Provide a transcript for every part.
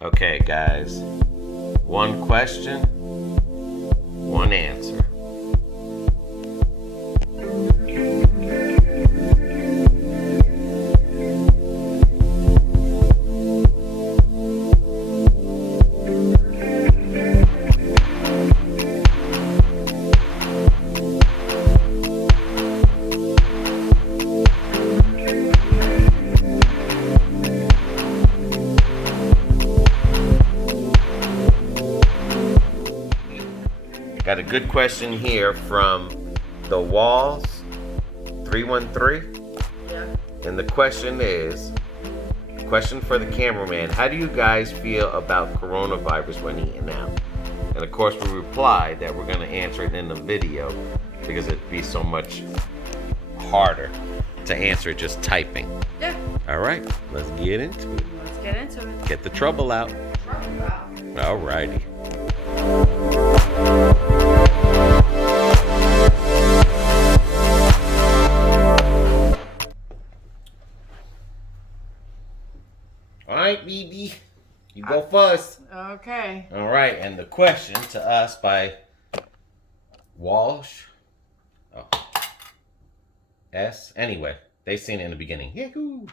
Okay, guys. One question, one answer. Got a good question here from TheWals313. Yeah. And the question for the cameraman, how do you guys feel about coronavirus when eating out? And of course we replied that we're going to answer it in the video because it'd be so much harder to answer just typing. Yeah. All right, let's get into it. Let's get into it. Get the trouble out. Trouble out. All righty. All right, BB, you go first. Okay. All right, and the question to us by Walsh, anyway, they seen it in the beginning. Yahoo!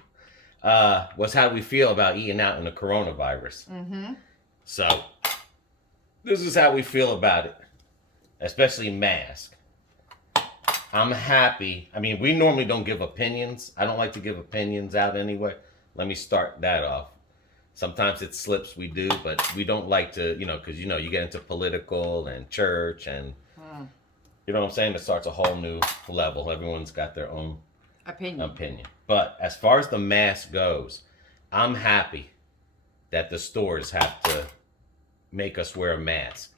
Was how we feel about eating out in the coronavirus. Mm-hmm. So, this is how we feel about it, especially mask. I'm happy. I mean, we normally don't give opinions. I don't like to give opinions out anyway. Let me start that off. Sometimes it slips, we do, but we don't like to, because, you get into political and church and, you know what I'm saying? It starts a whole new level. Everyone's got their own opinion. But as far as the mask goes, I'm happy that the stores have to make us wear a mask.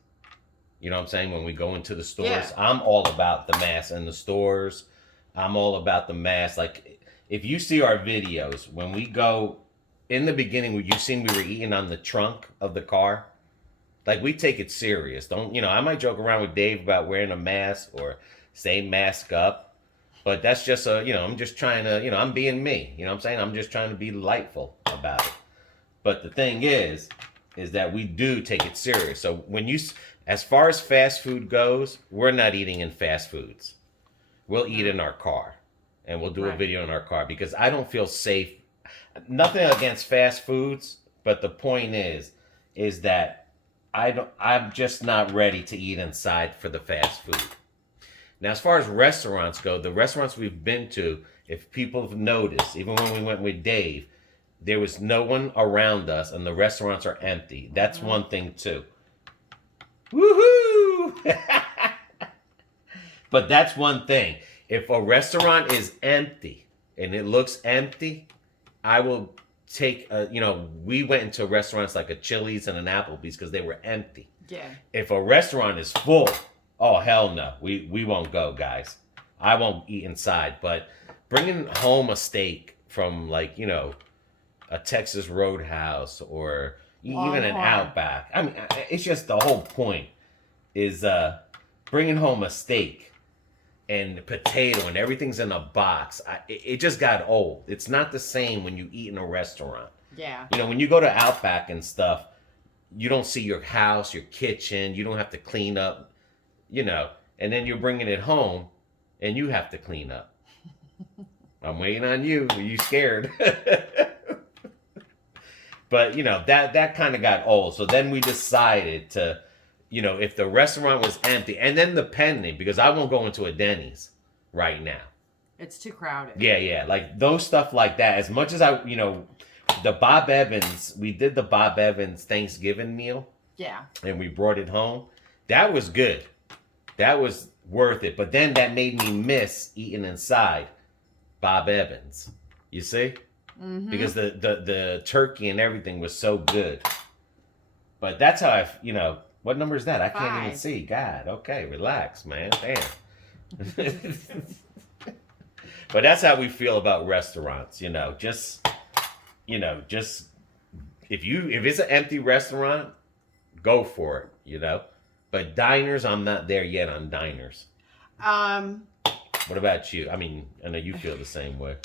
You know what I'm saying? When we go into the stores, Yeah. I'm all about the mask in the stores. I'm all about the mask. Like, if you see our videos, when we go, in the beginning, you seen we were eating on the trunk of the car. Like, we take it serious. I might joke around with Dave about wearing a mask or say mask up. But that's just I'm just trying to, I'm being me. You know what I'm saying? I'm just trying to be delightful about it. But the thing is that we do take it serious. So as far as fast food goes, we're not eating in fast foods. We'll eat in our car. And we'll do a video in our car because I don't feel safe. Nothing against fast foods, but the point is that I'm just not ready to eat inside for the fast food. Now, as far as restaurants go, the restaurants we've been to, if people have noticed, even when we went with Dave, there was no one around us and the restaurants are empty. That's one thing too. Woohoo! But that's one thing. If a restaurant is empty and it looks empty, I will take, we went into restaurants like a Chili's and an Applebee's because they were empty. Yeah. If a restaurant is full, oh, hell no. We won't go, guys. I won't eat inside. But bringing home a steak from, like, a Texas Roadhouse or even an Outback. I mean, it's just the whole point is bringing home a steak and potato and everything's in a box. It just got old. It's not the same when you eat in a restaurant. Yeah. When you go to Outback and stuff, you don't see your house, your kitchen. You don't have to clean up, and then you're bringing it home and you have to clean up. I'm waiting on you. Are you scared? But, that kind of got old. So then we decided to, if the restaurant was empty, and then depending, because I won't go into a Denny's right now. It's too crowded. Yeah. Like those stuff like that, as much as the Bob Evans, we did the Bob Evans Thanksgiving meal. Yeah. And we brought it home. That was good. That was worth it. But then that made me miss eating inside Bob Evans. You see? Mm-hmm. Because the turkey and everything was so good. But that's how what number is that? I can't even see. God, okay, relax, man. Damn. But that's how we feel about restaurants, just if it's an empty restaurant, go for it, But diners, I'm not there yet on diners. What about you? I mean, I know you feel the same way.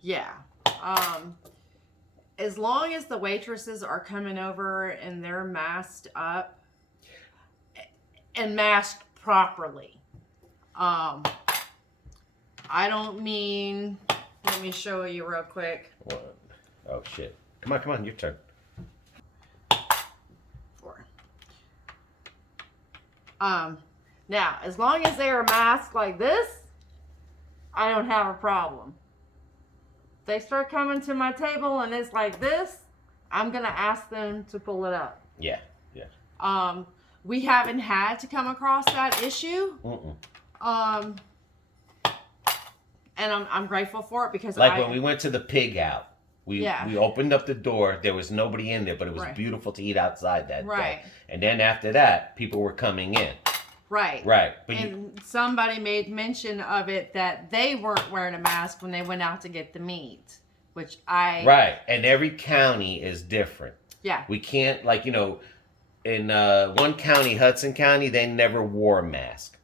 Yeah. as long as the waitresses are coming over and they're masked up and masked properly. I don't mean, let me show you real quick. What? Oh shit. Come on, your turn. 4. Now, as long as they are masked like this, I don't have a problem. If they start coming to my table and it's like this, I'm gonna ask them to pull it up. Yeah. We haven't had to come across that issue. And I'm grateful for it because when we went to the pig out, we opened up the door. There was nobody in there, but it was beautiful to eat outside that day. And then after that, people were coming in. Right. But somebody made mention of it that they weren't wearing a mask when they went out to get the meat, which I... Right. And every county is different. Yeah. We can't, in one county, Hudson County, they never wore a mask.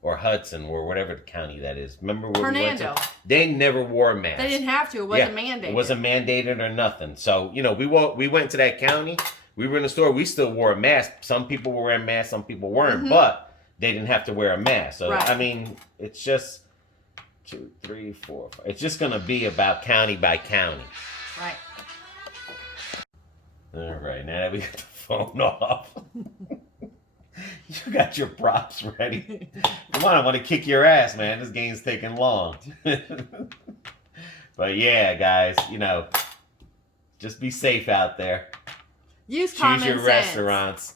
Or Hudson, or whatever the county that is. Remember where we went to? They never wore a mask. They didn't have to. It wasn't mandated. It wasn't mandated or nothing. So, we went to that county. We were in the store. We still wore a mask. Some people were wearing masks. Some people weren't. But they didn't have to wear a mask. So, I mean, it's just 2, 3, 4, 5. It's just going to be about county by county. Right. All right. Now that we got the phone off. You got your props ready. Come on, I want to kick your ass, man. This game's taking long. But yeah, guys, just be safe out there. Use common sense. Choose your restaurants.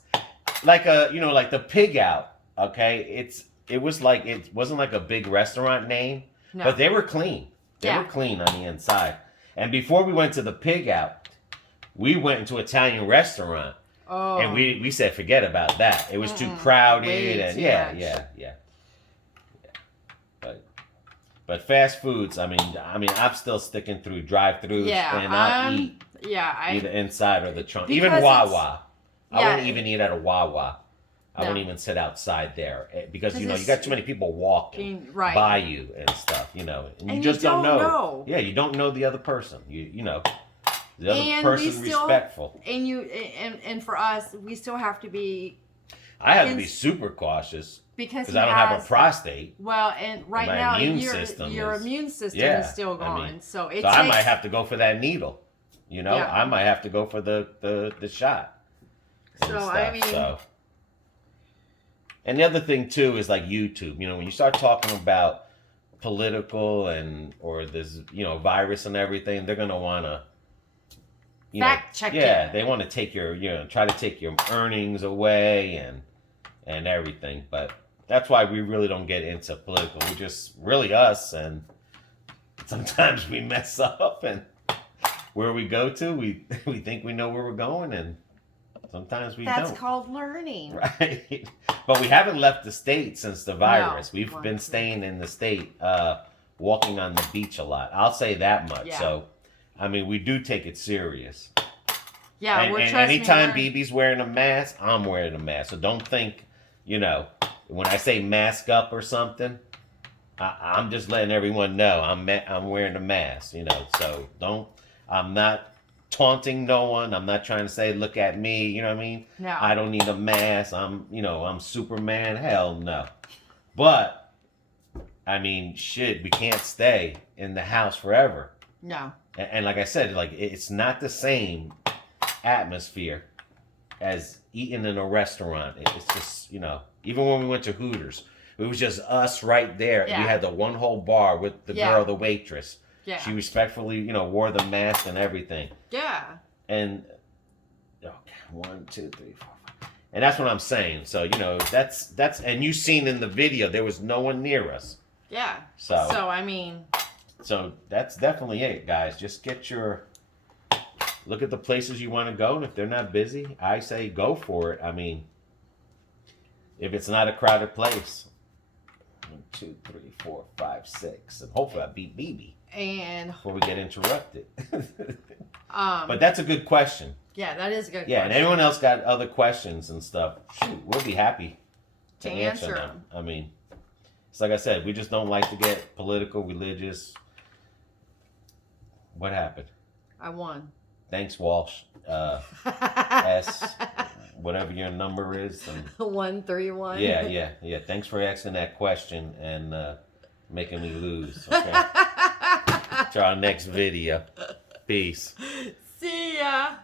Like the Pig Out, okay? It wasn't like a big restaurant name, but they were clean. They were clean on the inside. And before we went to the Pig Out, we went into an Italian restaurant. Oh. And we said, forget about that. It was too crowded and yeah. But fast foods, I mean, I'm still sticking through drive-thrus and I'll eat either inside or the trunk. Even Wawa. I wouldn't even eat at a Wawa. I wouldn't even sit outside there because you got too many people walking by you and stuff, and you just don't know. Yeah, you don't know the other person. The other person's respectful. And for us, we still have to be... I have to be super cautious because I don't have a prostate. Well, and right now your immune system is still gone. So I might have to go for that needle. I might have to go for the shot. And the other thing too is like YouTube. When you start talking about political or this virus and everything, they're gonna want to fact check. Yeah, they want to take your try to take your earnings away and everything. But that's why we really don't get into political. We're just really us, and sometimes we mess up, and where we go to, we think we know where we're going, and sometimes we don't. That's called learning. Right. But we haven't left the state since the virus. We've been staying in the state, walking on the beach a lot. I'll say that much. Yeah. So, I mean, we do take it serious. Yeah, and anytime BB's wearing a mask, I'm wearing a mask. So don't think, when I say mask up or something, I'm just letting everyone know I'm wearing a mask, So I'm not taunting no one. I'm not trying to say, look at me, you know what I mean? No. I don't need a mask. I'm Superman. Hell no. But, I mean, shit, we can't stay in the house forever. No. And like I said, it's not the same atmosphere as eating in a restaurant. It's just, even when we went to Hooters, it was just us right there. Yeah. We had the one whole bar with the girl, the waitress. Yeah. She respectfully, wore the mask and everything. Yeah. And 1, 2, 3, 4, 5. And that's what I'm saying. So, that's and you seen in the video there was no one near us. Yeah. So I mean, so that's definitely it, guys. Just look at the places you want to go, and if they're not busy, I say go for it. I mean, if it's not a crowded place. 1, 2, 3, 4, 5, 6, and hopefully I beat BB. And before we get interrupted. But that's a good question. Yeah, that is a good question. Yeah, and anyone else got other questions and stuff, shoot, we'll be happy to answer them. I mean, it's like I said, we just don't like to get political, religious. What happened? I won. Thanks, Walsh. S, whatever your number is. And 131. yeah. Thanks for asking that question and making me lose. Okay. To our next video. Peace. See ya.